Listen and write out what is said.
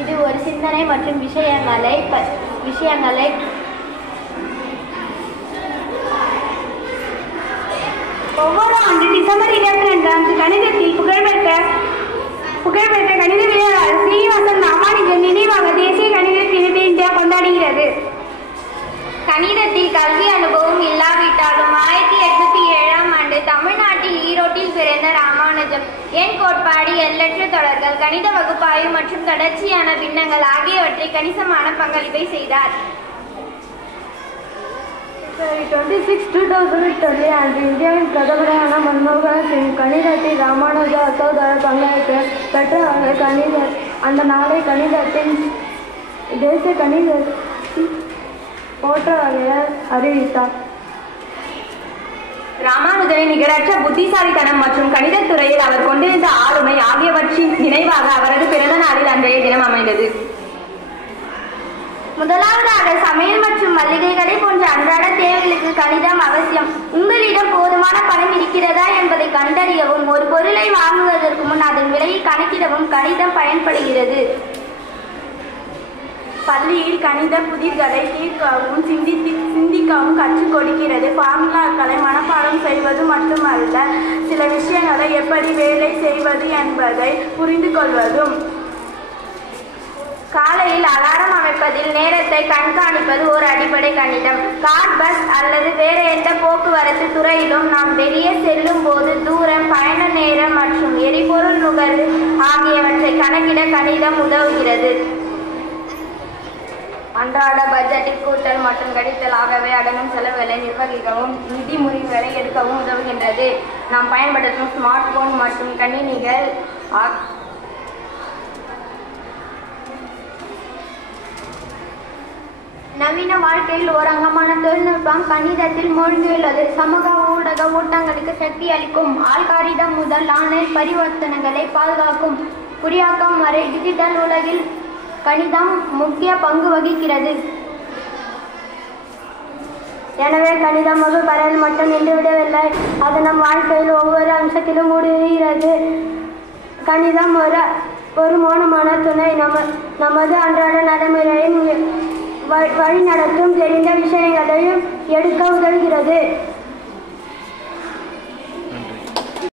இது ஒரு சிந்தனை மற்றும் விஷயங்களை ஒவ்வொரு ஆண்டு டிசம்பர் 22 கணிதத்தில் புகழ்பெற்ற கணித விளையாளர் ஸ்ரீனிவாசன் ராமானுஜன் நினைவாக தேசிய கணித தினத்தை இந்தியா கொண்டாடுகிறது. கணிதத்தில் கல்வி அனுபவம் இல்லாவிட்டாலும் 1807ஆம் ஆண்டு தமிழ்நாட்டில் ஈரோட்டில் பிறந்த ராமானுஜம் எண் கோட்பாடு, எண்ணற்ற தொடர்கள், கணித வகுப்பாய்வு மற்றும் தொடர்ச்சியான பின்னங்கள் ஆகியவற்றை கணிசமான பங்களிப்பை செய்தார். 26, 2020 இந்தியாவின் பிரதமரான மன்மோகன் சிங் கணிதத்தில் ராமானுஜ அசோதர பங்கேற்று பெற்ற அந்த நாளை கணிதத்தின் தேசிய கணித போற்றவகையை அறிவித்தார். ராமானுஜரின் நிகரற்ற புத்திசாலித்தனம் மற்றும் கணிதத்துறையில் அவர் கொண்டிருந்த ஆளுமை ஆகியவற்றின் நினைவாக அவரது பிறந்த நாளில் அன்றைய தினம் அமைந்தது. முதலாவதாக சமையல் மற்றும் மளிகை கடை போன்ற அன்றாட தேவைகளுக்கு கணிதம் அவசியம். உங்களிடம் போதுமான பணம் இருக்கிறதா என்பதை கண்டறியவும் ஒரு பொருளை வாங்குவதற்கு முன் அதன் விலையை கணக்கிடவும் கணிதம் பயன்படுகிறது. பள்ளியில் கணித புதிர்களை தீர்க்கவும் சிந்திக்கவும் கற்றுக் கொடுக்கிறது. ஃபார்முலாக்களை மனப்பாடம் செய்வது மட்டுமல்ல, சில விஷயங்களை எப்படி வேலை செய்வது என்பதை புரிந்து கொள்வதும். காலையில் அலாரம் அமைப்பதில் நேரத்தை கண்காணிப்பது ஒரு அடிப்படை கணிதம். கார், பஸ் அல்லது வேறு எந்த போக்குவரத்து துறையிலும் நாம் வெளியே செல்லும் போது தூரம், பயண நேரம் மற்றும் எரிபொருள் நுகர்வு ஆகியவற்றை கணக்கிட கணிதம் உதவுகிறது. அன்றாட பட்ஜெட்டில் கூட்டல் மற்றும் கழித்தல் ஆகவே அடங்கும் செலவுகளை நிர்வகிக்கவும் நிதி முடிவுகளை எடுக்கவும் உதவுகின்றது. நாம் பயன்படுத்தும் ஸ்மார்ட் போன் மற்றும் கணினிகள் நவீன வாழ்க்கையில் ஒரு அங்கமான தொழில்நுட்பம் கணிதத்தில் மூழ்கியுள்ளது. சமூக ஊடக ஓட்டங்களுக்கு சக்தி அளிக்கும் ஆல்காரிதம் முதல் ஆன்லைன் பரிவர்த்தனைகளை பாதுகாக்கும் குறியாக்கம் வரை டிஜிட்டல் உலகில் கணிதம் முக்கிய பங்கு வகிக்கிறது. எனவே கணிதம் வகுப்பறையில் மட்டும் நின்றுவிடவில்லை, அது நம் வாழ்க்கையில் ஒவ்வொரு அம்சத்திலும் ஊடுருவுகிறது. கணிதம் ஒரு மோனமான துணை, நமது அன்றாட நடைமுறையின் வழிநடத்தும் தெரிந்த விஷயங்களையும் எடுக்க உதவுகிறது.